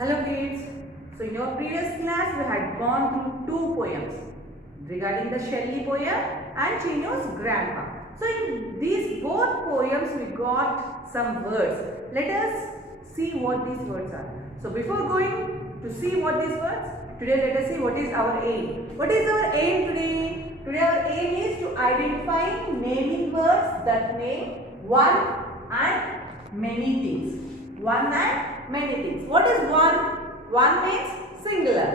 Hello kids. So in your previous class we had gone through two poems regarding the Shelley poem and Chinu's grandpa. So in these both poems we got some words. Let us see what these words are. So before going to see what these words, today let us see what is our aim. What is our aim today? Today our aim is to identify naming words that name one and many things. One and many things. What is one? One means singular.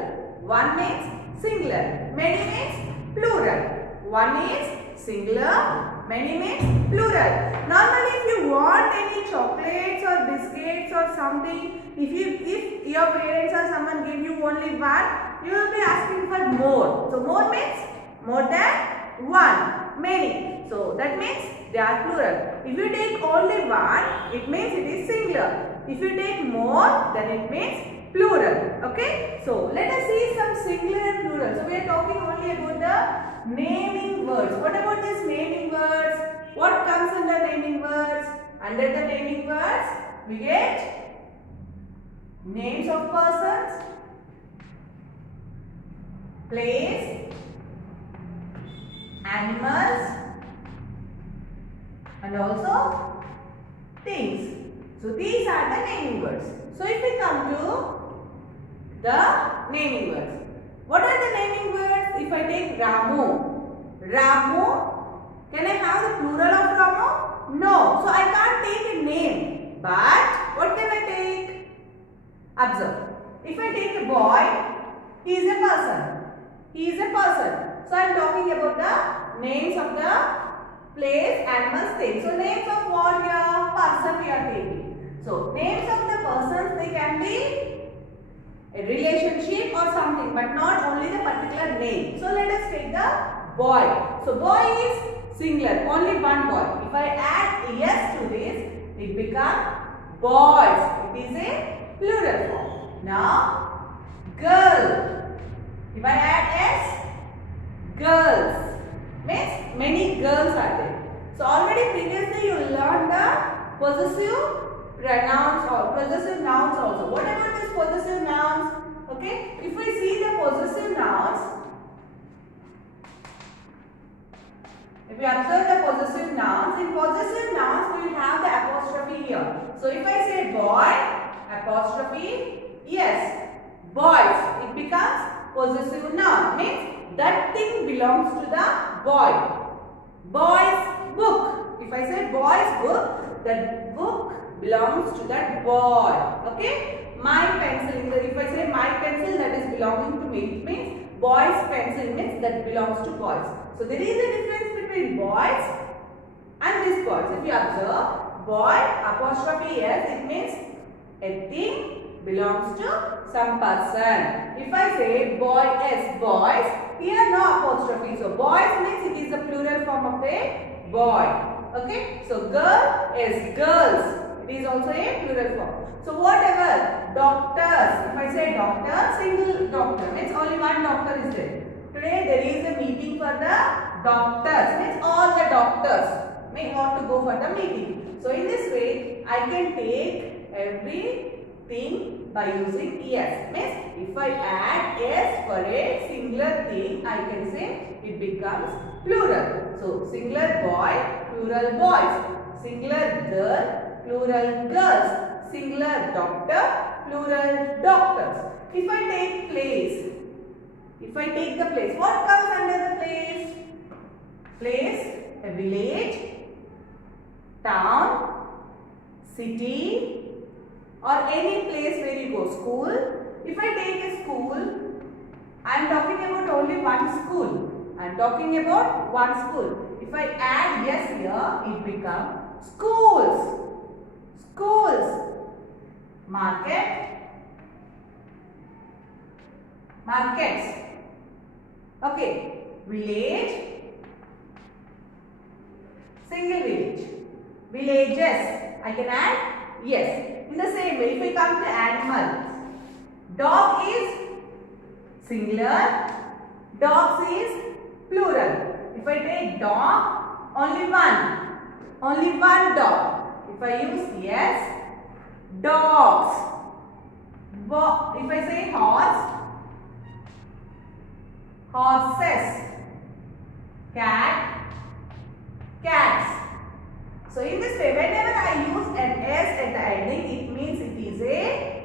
One means singular. Many means plural. One is singular. Many means plural. Normally, if you want any chocolates or biscuits or something, if your parents or someone give you only one, you will be asking for more. So more means more than one. Many. So that means they are plural. If you take only one, it means it is singular. If you take more, then it means plural. Okay? So let us see some singular and plural. So we are talking only about the naming words. What about these naming words? What comes under naming words? Under the naming words, we get names of persons, place, animals, and also things. So these are the naming words. So if we come to the naming words, what are the naming words? If I take Ramu, can I have the plural of Ramu? No. So I can't take a name. But what can I take? Observe. If I take a boy, he is a person. He is a person. So I am talking about the names of the place, animals, things. So names of what here? Person we are taking. So names of the persons, they can be a relationship or something, but not only the particular name. So let us take the boy. So boy is singular, only one boy. If I add yes to this, it becomes boys. It is a plural form. Now girl. If I add s, girls. Means many girls are there. So already previously you learned the possessive pronouns or possessive nouns also. What about these possessive nouns? Okay, if we see the possessive nouns, if we observe the possessive nouns, in possessive nouns we will have the apostrophe here. So if I say boy, apostrophe, yes, boys, it becomes possessive noun. Means that thing belongs to the boy. Boy's book. If I say boy's book, that book belongs to that boy. Okay? My pencil. If I say my pencil, that is belonging to me. It means boy's pencil means that belongs to boys. So there is a difference between boys and these boys. If you observe, boy apostrophe s, it means a thing belongs to some person. If I say boy s, boys, here no apostrophe. So boys means it is the plural form of a boy. Okay? So girl is girls. It is also a plural form. So whatever, doctors. If I say doctor, single doctor means only one doctor is there. Today there is a meeting for the doctors. Means all the doctors may want to go for the meeting. So in this way, I can take everything by using es. Means if I add s for a singular thing, I can say it becomes plural. So singular boy, plural boys. Singular girl, plural girls. Singular doctor, plural doctors. If I take place, if I take the place, what comes under the place? Place, a village, town, city, or any place where you go. School. If I take a school, I am talking about only one school. I am talking about one school. If I add yes here, it becomes schools. Schools. Market. Markets. Okay. Village. Single village. Villages. I can add yes. In the same way, if we come to animals, dog is singular, dogs is plural. If I take dog, only one dog. If I use yes, dogs. If I say horse, horses. Cat, cats. So in this way, whenever I use an S at the ending, it means it is a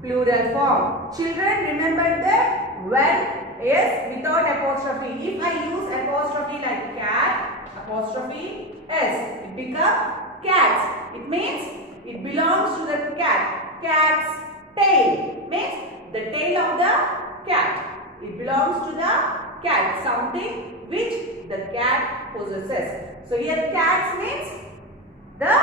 plural form. Children, remember that when S without apostrophe. If I use apostrophe like cat, apostrophe S, it becomes cats. It means it belongs to the cat. Cat's tail means the tail of the cat. It belongs to the cat. Something which the cat possesses. So here cats means the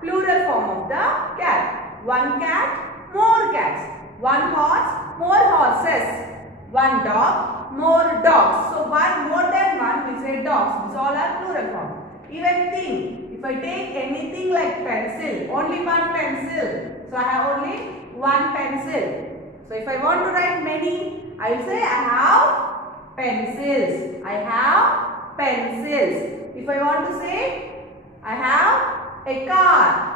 plural form of the cat. One cat, more cats. One horse, more horses. One dog, more dogs. So one more than one, we say dogs. These all are plural forms. Even thing, if I take anything like pencil, only one pencil. So I have only one pencil. So if I want to write many, I will say I have pencils. I have pencils. If I want to say I have a car.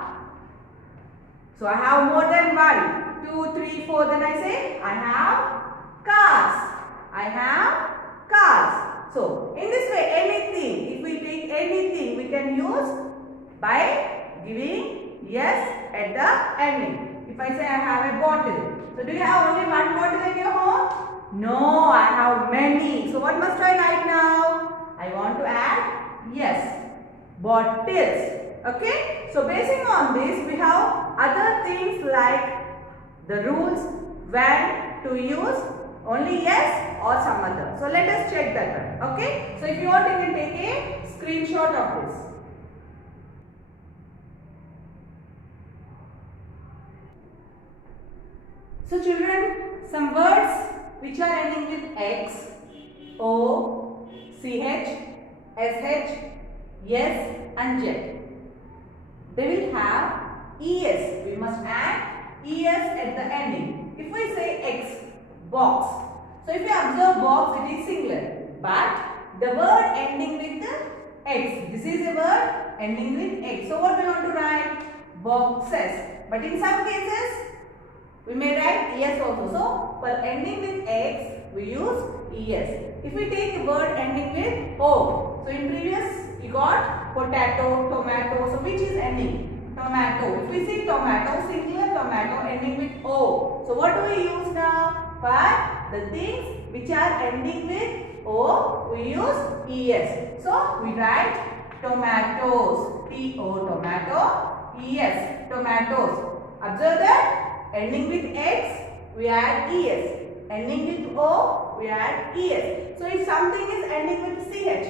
So I have more than 1, 2, 3, 4. Then I say I have cars. I have cars. So in this way, anything, if we take anything, we can use by giving yes at the ending. If I say I have a bottle. So do you have only one bottle in your home? No, I have many. So what must I write now? I want to add yes, bottles. Okay. So basing on this, we have other things like the rules when to use only yes or some other. So let us check that one. Okay. So if you want, you can take a screenshot of this. So children, some words which are ending with X, O, CH, SH, yes and Z. They will have ES. We must add ES at the ending. If we say X, box. So if you observe box, it is singular. But the word ending with X. This is a word ending with X. So what we want to write? Boxes. But in some cases, we may write ES also. So for ending with X, we use ES. If we take a word ending with O. So in previous, we got potato, tomato. So which is ending? Tomato. If we see tomato, singular tomato ending with O. So what do we use now? For the things which are ending with O, we use ES. So we write tomatoes. T-O, tomato. ES, tomatoes. Observe that ending with X, we add ES. Ending with O, we add ES. So if something is ending with CH,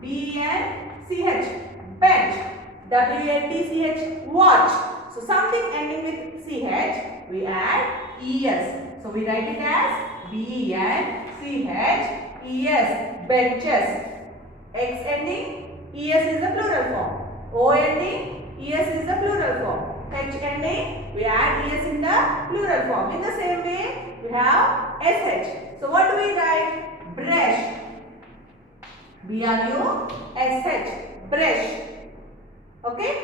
B-E-N-C-H, bench. W-A-T-C-H, watch. So something ending with CH, we add ES. So we write it as B-E-N-C-H-E-S, benches. X ending, ES is the plural form. O ending, ES is the plural form. H ending, we add ES in the plural form. In the same way, we have SH. So what do we write? Brush. B-R-U-S-H, brush. Okay.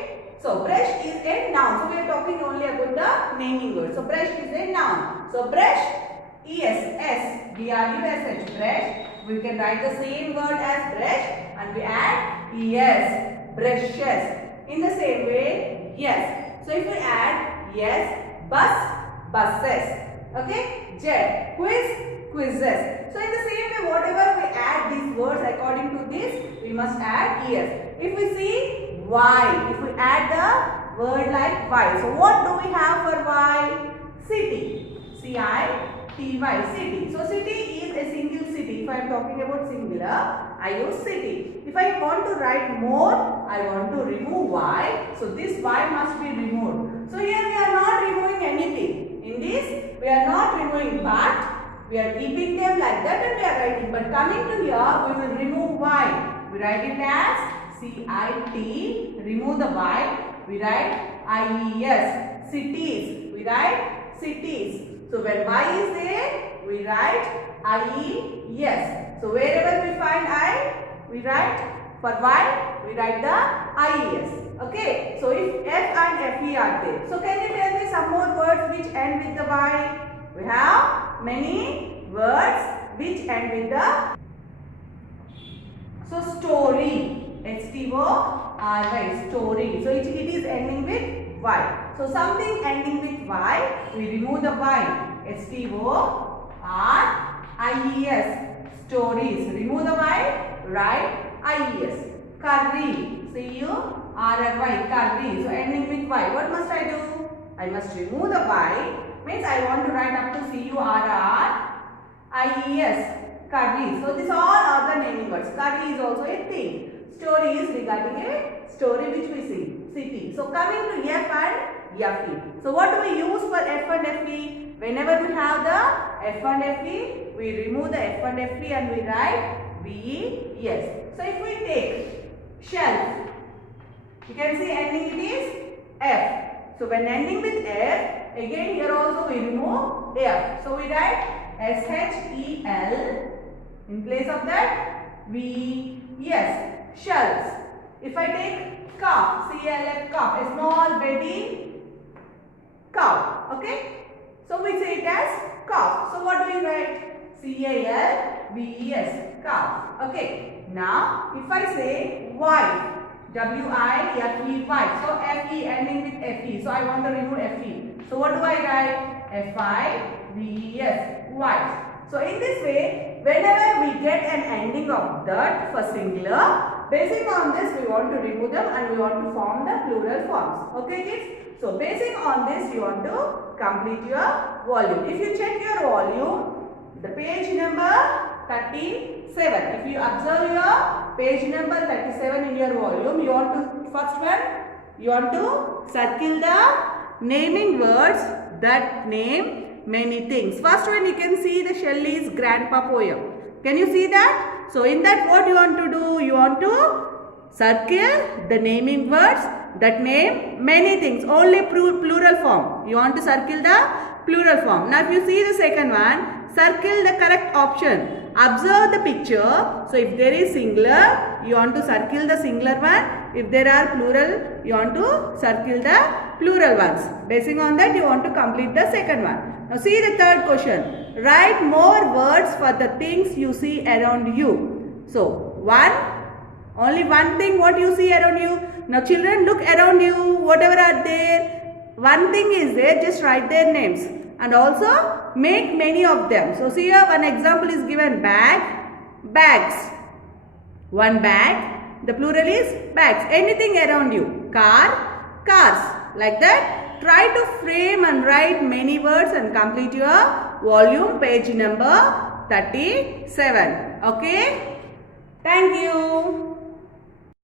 So brush is a noun. So we are talking only about the naming word. So brush is a noun. So brush, E-S-S, B-R-U-S-H, brush. We can write the same word as brush and we add E-S, brushes. In the same way, yes. So if we add yes, bus, buses. Okay. Jet, quiz, quizzes. So in the same way, whatever we add these words according to this, we must add es. If we see Y, if we add the word like Y. So what do we have for Y? City. C-I-T-Y, city. So city is a single city. If I am talking about singular, I use city. If I want to write more, I want to remove Y. So this Y must be removed. So here we are not removing anything. In this, we are not removing, but we are keeping them like that and we are writing. But coming to here, we will remove Y. We write it as C-I-T. Remove the Y. We write I-E-S. Cities. We write cities. So when Y is there, we write I-E-S. So wherever we find I, we write for Y, we write the I-E-S. Okay. So if F and F-E are there. So can you tell me some more words which end with the Y? many words which end with the story. S-T-O-R-Y, story. So it is ending with Y. So something ending with Y, we remove the Y. S-T-O-R-I-E-S, stories. Remove the Y, write I-E-S. Curry, C-U-R-R-Y, curry. So ending with Y. What must I do? I must remove the Y. Means I want to write up to C-U-R-R-I-E-S. Curry. So these all are the naming words. Curry is also a thing. Story is regarding a story which we see. City. So coming to F and F-E. So what do we use for F and F-E? Whenever we have the F and F-E, we remove the F and F-E and we write B-E-S. So if we take shelf, you can see ending it is F. So when ending with F, again here also we remove F. So we write S-H-E-L. In place of that, V-E-S. Shelves. If I take calf, C-L-F, calf, a small baby cow. Okay? So we say it as calf. So what do we write? C-A-L-V-E-S, calf. Okay. Now, if I say wife, W-I-F-E, wife. So F-E ending with F-E. So I want to remove F-E. So what do I write? F-I-V-E-S, wife. So in this way, whenever we get an ending of that for singular, basing on this we want to remove them and we want to form the plural forms. Okay kids? So basing on this you want to complete your volume. If you check your volume, the page number 37. If you observe your page number 37 in your volume, you want to, first one, you want to circle the naming words that name many things. First one you can see the Shelley's grandpa poem. Can you see that? So in that what you want to do? You want to circle the naming words that name many things. Only plural form. You want to circle the plural form. Now if you see the second one, circle the correct option. Observe the picture. So if there is singular, you want to circle the singular one. If there are plural, you want to circle the plural ones. Basing on that, you want to complete the second one. Now see the third question. Write more words for the things you see around you. So only one thing what you see around you. Now children, look around you, whatever are there. One thing is there, just write their names. And also make many of them. So see here one example is given, bag, bags. One bag, the plural is bags. Anything around you. Car, cars. Like that. Try to frame and write many words and complete your volume, page number 37. Okay.